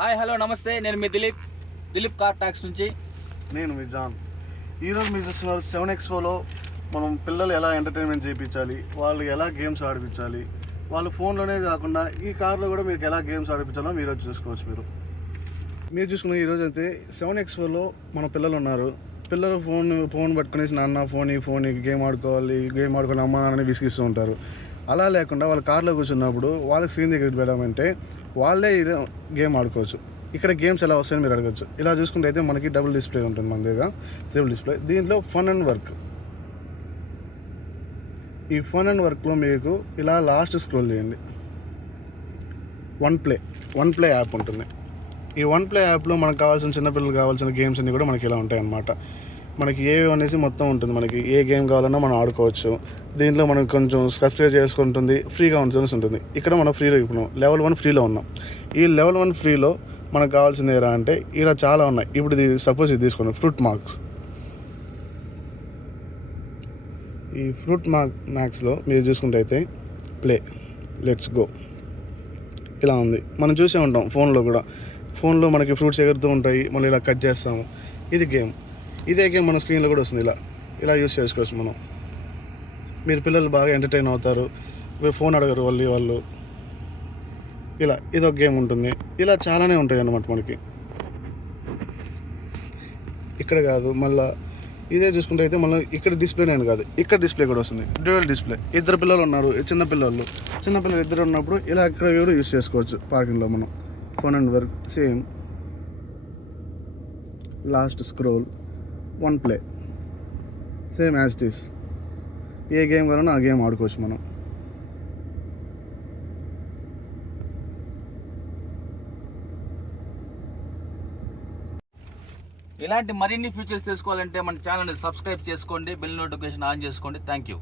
Hi hello నమస్తే, నేను మీ Dilip car talks నుంచి. నేను మీ జాన్. ఈరోజు మీరు చూస్తున్నారు 7Expoలో మనం పిల్లలు ఎలా ఎంటర్టైన్మెంట్ చేయించాలి, వాళ్ళు ఎలా గేమ్స్ ఆడిపించాలి, వాళ్ళు ఫోన్లోనే కాకుండా ఈ కార్లో కూడా మీకు ఎలా గేమ్స్ ఆడిపించాలో మీరు చూసుకోవచ్చు. మీరు చూసుకున్న ఈరోజు అయితే 7Expoలో మన పిల్లలు ఉన్నారు. పిల్లలు ఫోన్ పట్టుకునేసి నాన్న ఫోన్ గేమ్ ఆడుకోవాలి అమ్మ నాన్నని విసిగిస్తూ ఉంటారు. అలా లేకుండా వాళ్ళ కార్లో కూర్చున్నప్పుడు వాళ్ళ స్క్రీన్ దగ్గరికి వెళ్ళామంటే వాళ్ళే గేమ్ ఆడుకోవచ్చు. ఇక్కడ గేమ్స్ ఎలా వస్తాయని మీరు అడగచ్చు. ఇలా చూసుకుంటే అయితే మనకి డబుల్ డిస్ప్లే ఉంటుంది, మన దగ్గర ట్రిపుల్ డిస్ప్లే. దీంట్లో ఫన్ అండ్ వర్క్. ఈ ఫన్ అండ్ వర్క్లో మీకు ఇలా లాస్ట్ స్క్రోల్ చేయండి, వన్ ప్లే యాప్ ఉంటుంది. ఈ వన్ ప్లే యాప్లో మనకు కావాల్సిన చిన్నపిల్లలు కావాల్సిన గేమ్స్ అన్నీ కూడా మనకి ఇలా ఉంటాయి అన్నమాట. మనకి ఏవి అనేసి మొత్తం ఉంటుంది. మనకి ఏ గేమ్ కావాలన్నా మనం ఆడుకోవచ్చు. దీంట్లో మనం కొంచెం సబ్స్క్రైబ్ చేసుకుంటుంది, ఫ్రీగా ఉంటుంది. ఇక్కడ మనం ఫ్రీలో ఇప్పుడు లెవెల్ 1 ఫ్రీలో ఉన్నాం. ఈ లెవెల్ 1 ఫ్రీలో మనకు కావాల్సింది ఏరా అంటే ఇలా చాలా ఉన్నాయి. ఇప్పుడు సపోజ్ ఇది తీసుకోండి, ఫ్రూట్ మార్క్స్. ఈ ఫ్రూట్ మ్యాక్స్లో మీరు చూసుకుంటే అయితే ప్లే లెట్స్ గో ఇలా ఉంది. మనం చూసే ఉంటాం ఫోన్లో మనకి ఫ్రూట్స్ ఎగురుతూ ఉంటాయి, మనం ఇలా కట్ చేస్తాము. ఇది గేమ్. ఇదే గేమ్ మన స్క్రీన్లో కూడా వస్తుంది. ఇలా యూస్ చేసుకోవచ్చు మనం. మీరు పిల్లలు బాగా ఎంటర్టైన్ అవుతారు, ఫోన్ అడగరు వాళ్ళు. ఇలా ఇదొక గేమ్ ఉంటుంది. ఇలా చాలానే ఉంటాయి అన్నమాట మనకి. ఇక్కడ కాదు, మళ్ళీ ఇదే చూసుకుంటే అయితే మళ్ళీ ఇక్కడ డిస్ప్లేనే కాదు, ఇక్కడ డిస్ప్లే కూడా వస్తుంది. Dual display. ఇద్దరు పిల్లలు ఉన్నారు, చిన్నపిల్లలు ఇద్దరు ఉన్నప్పుడు ఇలా ఇక్కడ కూడా యూస్ చేసుకోవచ్చు. పార్కింగ్లో మనం fun and work same last scroll one play same as it is. A game కావాలన్నా ఆ గేమ్ ఆడుకోవచ్చు మనం. ఇలాంటి మరిన్ని ఫీచర్స్ తెలుసుకోవాలంటే మన ఛానల్ని సబ్స్క్రైబ్ చేసుకోండి, బెల్ నోటిఫికేషన్ ఆన్ చేసుకోండి. Thank you.